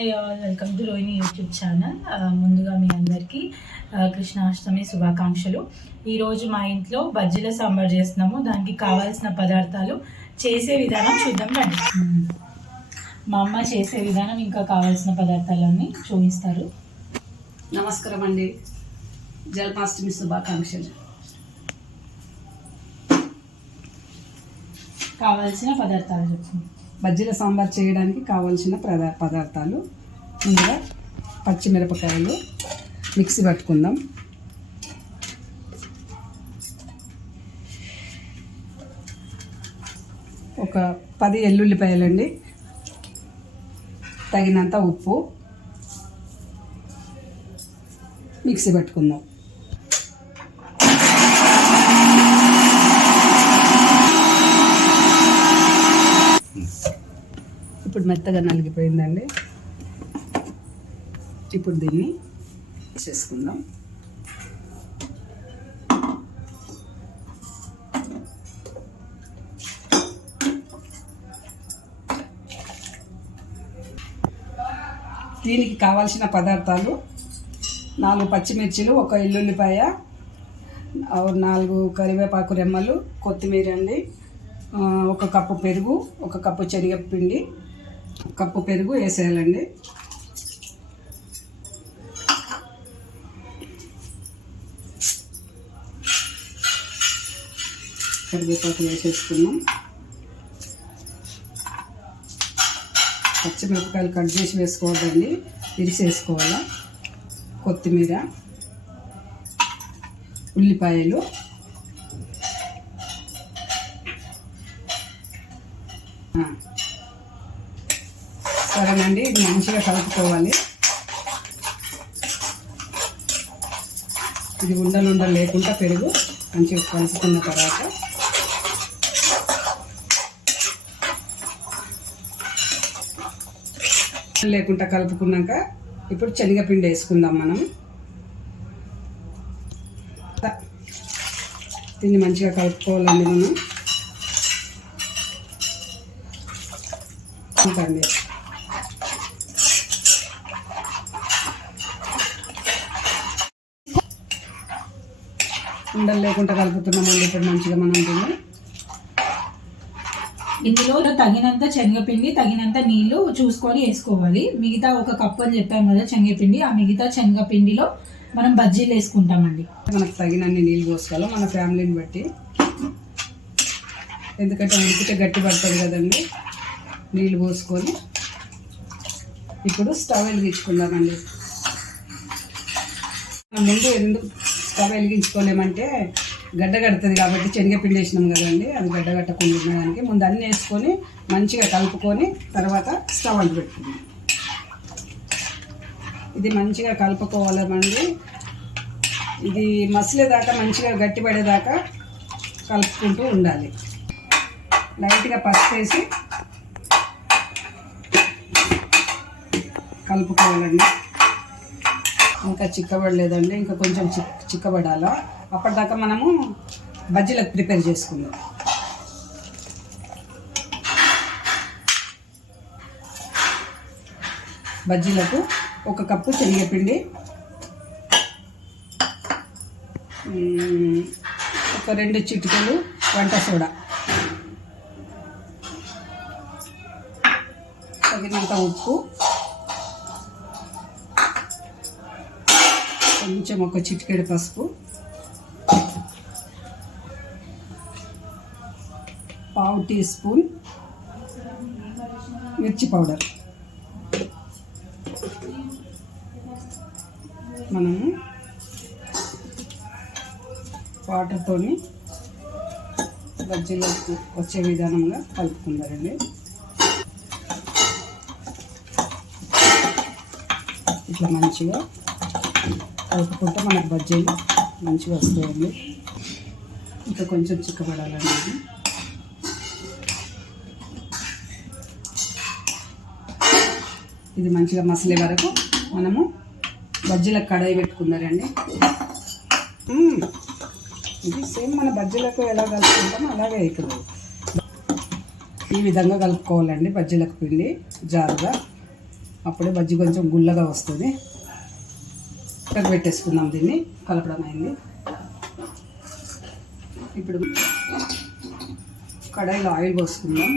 Hi all welcome to Rohini YouTube channel. ముందుగా మీ అందరికీ కృష్ణాష్టమి శుభాకాంక్షలు. ఈరోజు మా ఇంట్లో బజ్జీల సాంబార్ చేస్తున్నాము. దానికి కావాల్సిన పదార్థాలు చేసే విధానం చూద్దాం రండి. మా అమ్మ చేసే విధానం ఇంకా కావాల్సిన పదార్థాలన్నీ చూపిస్తారు. నమస్కారం అండి. జన్మాష్టమి శుభాకాంక్షలు. కావాల్సిన పదార్థాలు చెప్తాను బజ్జీల సాంబార్ చేయడానికి కావాల్సిన ప్రదా పదార్థాలు. ముందుగా పచ్చిమిరపకాయలు మిక్సీ పట్టుకుందాం. ఒక పది ఎల్లుల్లిపాయలండి. తగినంత ఉప్పు. మిక్సీ పట్టుకుందాం. ఇప్పుడు మెత్తగా నలిగిపోయిందండి. ఇప్పుడు దీన్ని చేసుకుందాం. దీనికి కావాల్సిన పదార్థాలు నాలుగు పచ్చిమిర్చిలు ఒక ఎల్లుల్లిపాయ నాలుగు కరివేపాకు రెమ్మలు కొత్తిమీర అండి ఒక కప్పు పెరుగు ఒక కప్పు శనగపిండి కప్పు పెరుగు వేసేయాలండి. కరివేపాకు వేసేసుకున్నాం. పచ్చిమిరపకాయలు కట్ చేసి వేసుకోవద్దండి. వేసుకోవాలా కొత్తిమీర ఉల్లిపాయలు మంచిగా కలుపుకోవాలి. ఇది ఉండలు ఉండలు లేకుండా పెరుగు మంచిగా కలుపుకున్న తర్వాత లేకుండా కలుపుకున్నాక ఇప్పుడు శనగపిండి వేసుకుందాం మనం. దీన్ని మంచిగా కలుపుకోవాలండి మనం. ఇంకండి ఉండలు లేకుండా కలుపుతున్నామండి ఇప్పుడు మంచిగా మనం దీన్ని. ఇందులో తగినంత శనగపిండి తగినంత నీళ్ళు చూసుకొని వేసుకోవాలి. మిగతా ఒక కప్పు అని చెప్పాము కదా శనగపిండి. ఆ మిగతా శనగపిండిలో మనం బజ్జీలు వేసుకుంటామండి. మనకు తగినన్ని నీళ్ళు పోసుకోవాలి. మన ఫ్యామిలీని బట్టి. ఎందుకంటే ఉడికితే గట్టి పడుతుంది కదండి. నీళ్ళు పోసుకొని ఇప్పుడు స్టవ్ వెలిగించుకుందామండి. ముందు ఎందుకు స్టవ్ వెలిగించుకోలేమంటే గడ్డ కడుతుంది కాబట్టి శనగపిండి వేసినాం కదండి అది గడ్డ కట్టకుండా ఉండడానికి. ముందు అన్నీ వేసుకొని మంచిగా కలుపుకొని తర్వాత స్టవ్ అంటు పెట్టుకుందాం. ఇది మంచిగా కలుపుకోవాలండి. ఇది మసిలేదాకా మంచిగా గట్టిపడేదాకా కలుపుకుంటూ ఉండాలి. లైట్గా పసుపు వేసి కలుపుకోవాలండి. ఇంకా చిక్కబడలేదండి ఇంకా కొంచెం చిక్ చిక్కబడాలా. అప్పటిదాకా మనము బజ్జీలకు ప్రిపేర్ చేసుకుందాం. బజ్జీలకు ఒక కప్పు శనగపిండి ఒక రెండు చిటికలు వంట సోడా. తగినంత ఉప్పు కొంచెం ఒక చిటికెడు పసుపు. పావు టీ స్పూన్ మిర్చి పౌడర్. మనము వాటర్తోని బజ్జీలకు వచ్చే విధానంగా కలుపుకుందారండి ఇట్లా మంచిగా కలుపుకుంటే మనకు బజ్జీలు మంచిగా వస్తాయండి ఇంకా కొంచెం చిక్కబడాలండి ఇది ఇది మంచిగా మసలే వరకు మనము బజ్జీలకు కడాయి పెట్టుకున్నారండి ఇది సేమ్ మన బజ్జీలకు ఎలా కలుపుకుంటామో అలాగే అవుతుంది. ఈ విధంగా కలుపుకోవాలండి బజ్జీలకు పిండి జారుగా. అప్పుడే బజ్జి కొంచెం గుల్లగా వస్తుంది. ఇక్కడ పెట్టేసుకుందాం దీన్ని. కలపడం అయింది. ఇప్పుడు కడాయిలో ఆయిల్ పోసుకుందాం.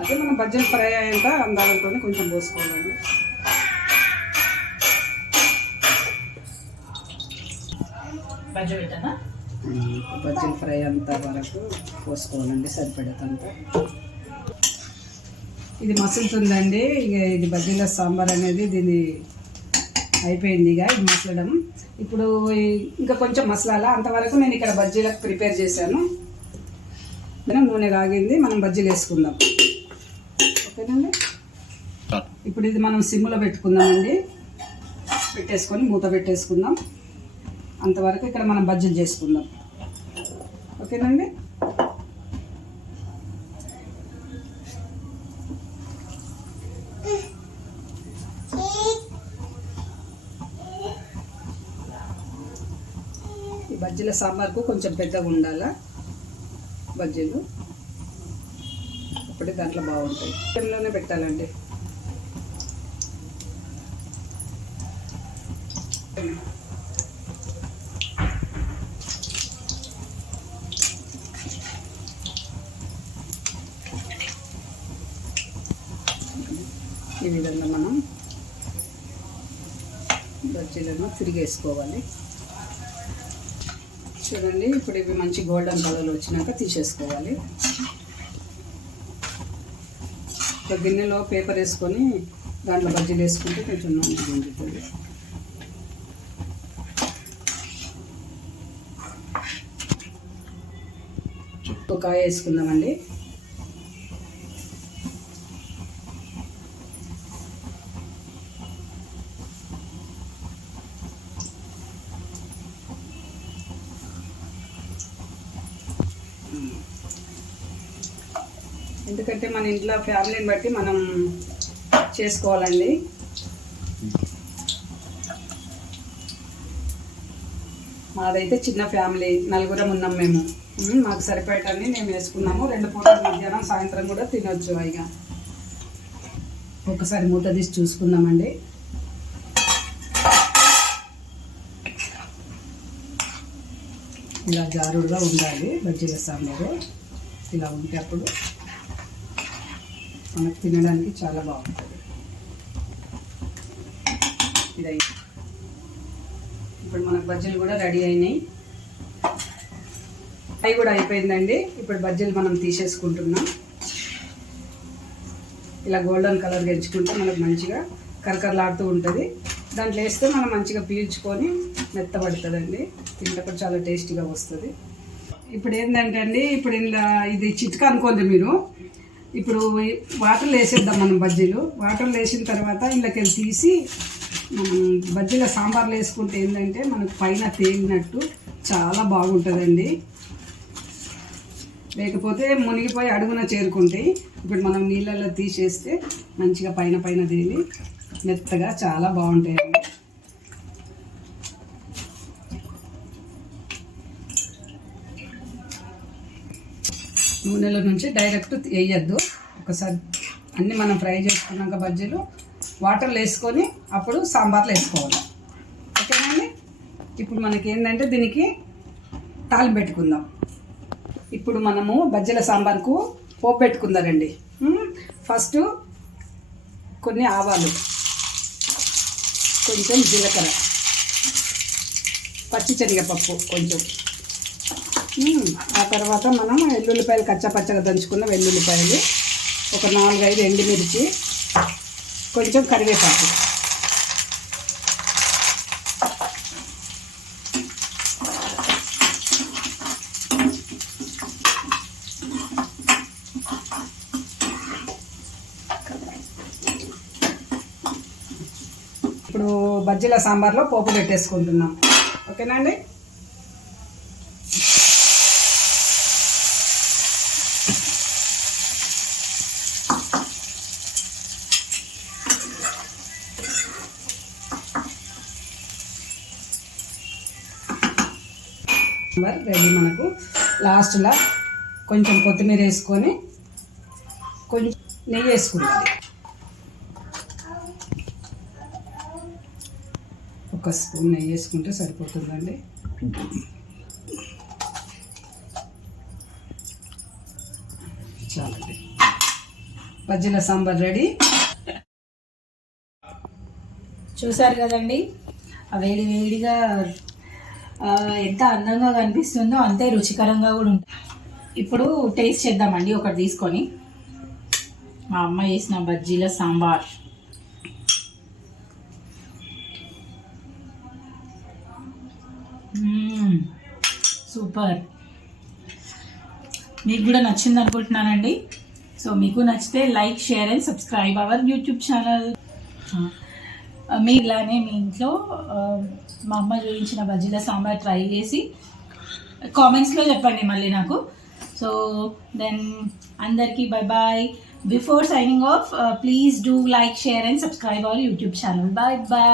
అదే మనం బజ్జీలు ఫ్రై అయ్యాక అందాలతో కొంచెం పోసుకోవాలండి బజ్జీలు ఫ్రై అంత వరకు పోసుకోవాలండి సరిపడేదంతా ఇది మసులుతుందండి. ఇక ఇది బజ్జీల సాంబార్ అనేది దీని అయిపోయింది ఇక ఇది మసలడం. ఇప్పుడు ఇంకా కొంచెం మసలాల? అంతవరకు నేను ఇక్కడ బజ్జీలకు ప్రిపేర్ చేశాను. మనం నూనె కాగింది మనం బజ్జీలు వేసుకుందాం. ఓకేనండి? ఇప్పుడు ఇది మనం సిమ్లో పెట్టుకుందామండి. పెట్టేసుకొని మూత పెట్టేసుకుందాం. అంతవరకు ఇక్కడ మనం బజ్జీలు చేసుకుందాం. ఓకేనండి ఈ బజ్జీల సాంబార్కు కొంచెం పెద్దగా ఉండాలా? బజ్జీలు అప్పుడే దాంట్లో బాగుంటాయి. చికెన్లోనే పెట్టాలండి. ఈ విధంగా మనం బజ్జీలను తిరిగేసుకోవాలి. చూడండి. ఇప్పుడు ఇవి మంచి గోల్డెన్ కలర్ వచ్చినాక తీసేసుకోవాలి. ఒక గిన్నెలో పేపర్ వేసుకొని దాంట్లో బజ్జీలు వేసుకుంటే కొంచెం నూనె గుంజుతుంది ఒక కాయ వేసుకుందామండి ఎందుకంటే మన ఇంట్లో ఫ్యామిలీని బట్టి మనం చేసుకోవాలండి. మాదైతే చిన్న ఫ్యామిలీ నలుగురం ఉన్నాం మేము. మాకు సరిపోయేటన్ని మేము వేసుకున్నాము. రెండు పూటలు మధ్యాహ్నం సాయంత్రం కూడా తినొచ్చు ఇక. ఒకసారి మూత తీసి చూసుకుందామండి. ఇలా జారుడుగా ఉండాలి. బజ్జీల సాంబారు. ఇలా ఉంటే అప్పుడు మనకు తినడానికి చాలా బాగుంటుంది. ఇది ఇప్పుడు మనకు బజ్జీలు కూడా రెడీ అయినాయి. అవి కూడా అయిపోయిందండి. ఇప్పుడు బజ్జీలు మనం తీసేసుకుంటున్నాం. ఇలా గోల్డెన్ కలర్ గెంచుకుంటే మనకు మంచిగా కరకరలాడుతూ ఉంటుంది. దాంట్లో వేస్తే మనం మంచిగా పీల్చుకొని మెత్తబడుతుందండి. తింటప్పుడు చాలా టేస్టీగా వస్తుంది. ఇప్పుడు ఏంటంటే అండి ఇప్పుడు ఇలా ఇది చిట్కా అనుకోండి మీరు. ఇప్పుడు వాటర్లో వేసేద్దాం మనం బజ్జీలు. వాటర్లో వేసిన తర్వాత ఇళ్ళకి తీసి మనం బజ్జీల సాంబార్లు వేసుకుంటే ఏంటంటే మనకు పైన తేలినట్టు చాలా బాగుంటుందండి. లేకపోతే మునిగిపోయి అడుగున చేరుకుంటాయి. ఇప్పుడు మనం నీళ్ళల్లో తీసేస్తే మంచిగా పైన పైన తేలి మెత్తగా చాలా బాగుంటాయండి. నూనెలో నుంచి డైరెక్ట్ వేయద్దు. ఒకసారి అన్నీ మనం ఫ్రై చేసుకున్నాక బజ్జీలు వాటర్లో వేసుకొని అప్పుడు సాంబార్లో వేసుకోవాలి. ఓకేనండి ఇప్పుడు మనకి ఏంటంటే దీనికి తాలింపు పెట్టుకుందాం. ఇప్పుడు మనము బజ్జీల సాంబార్కు పోపు పెట్టుకుందారండి ఫస్ట్ కొన్ని ఆవాలు కొంచెం జీలకర్ర పచ్చి శనగపప్పు కొంచెం. ఆ తర్వాత మనం వెల్లుల్లిపాయలు కచ్చపచ్చగా దంచుకున్న వెల్లుల్లిపాయలు ఒక నాలుగైదు ఎండుమిర్చి కొంచెం కరివేపాకు. ఇప్పుడు బజ్జీల సాంబార్లో పోపు పెట్టేసుకుంటున్నాం. ఓకేనా అండి? సాంబార్ రెడీ మనకు. లాస్ట్లో కొంచెం కొత్తిమీర వేసుకొని కొంచెం నెయ్యి వేసుకుంటాం ఒక స్పూన్ నెయ్యి వేసుకుంటే సరిపోతుందండి. చాలండి. బజ్జీల సాంబార్ రెడీ. చూసారు కదండి? వేడి వేడిగా ఎంత అందంగా కనిపిస్తుందో అంతే రుచికరంగా కూడా ఉంటుంది ఇప్పుడు టేస్ట్ చేద్దామండి ఒకటి తీసుకొని. మా అమ్మ చేసిన బజ్జీల సాంబార్. సూపర్. మీకు కూడా నచ్చింది అనుకుంటున్నానండి. సో మీకు నచ్చితే like share and subscribe our YouTube channel. మీ ఇలానే మీ ఇంట్లో మా అమ్మ చూపించిన బజ్జీల సాంబార్ ట్రై చేసి కామెంట్స్లో చెప్పండి మళ్ళీ నాకు. సో దెన్ అందరికీ bye bye before signing off please do like share and subscribe our YouTube channel bye bye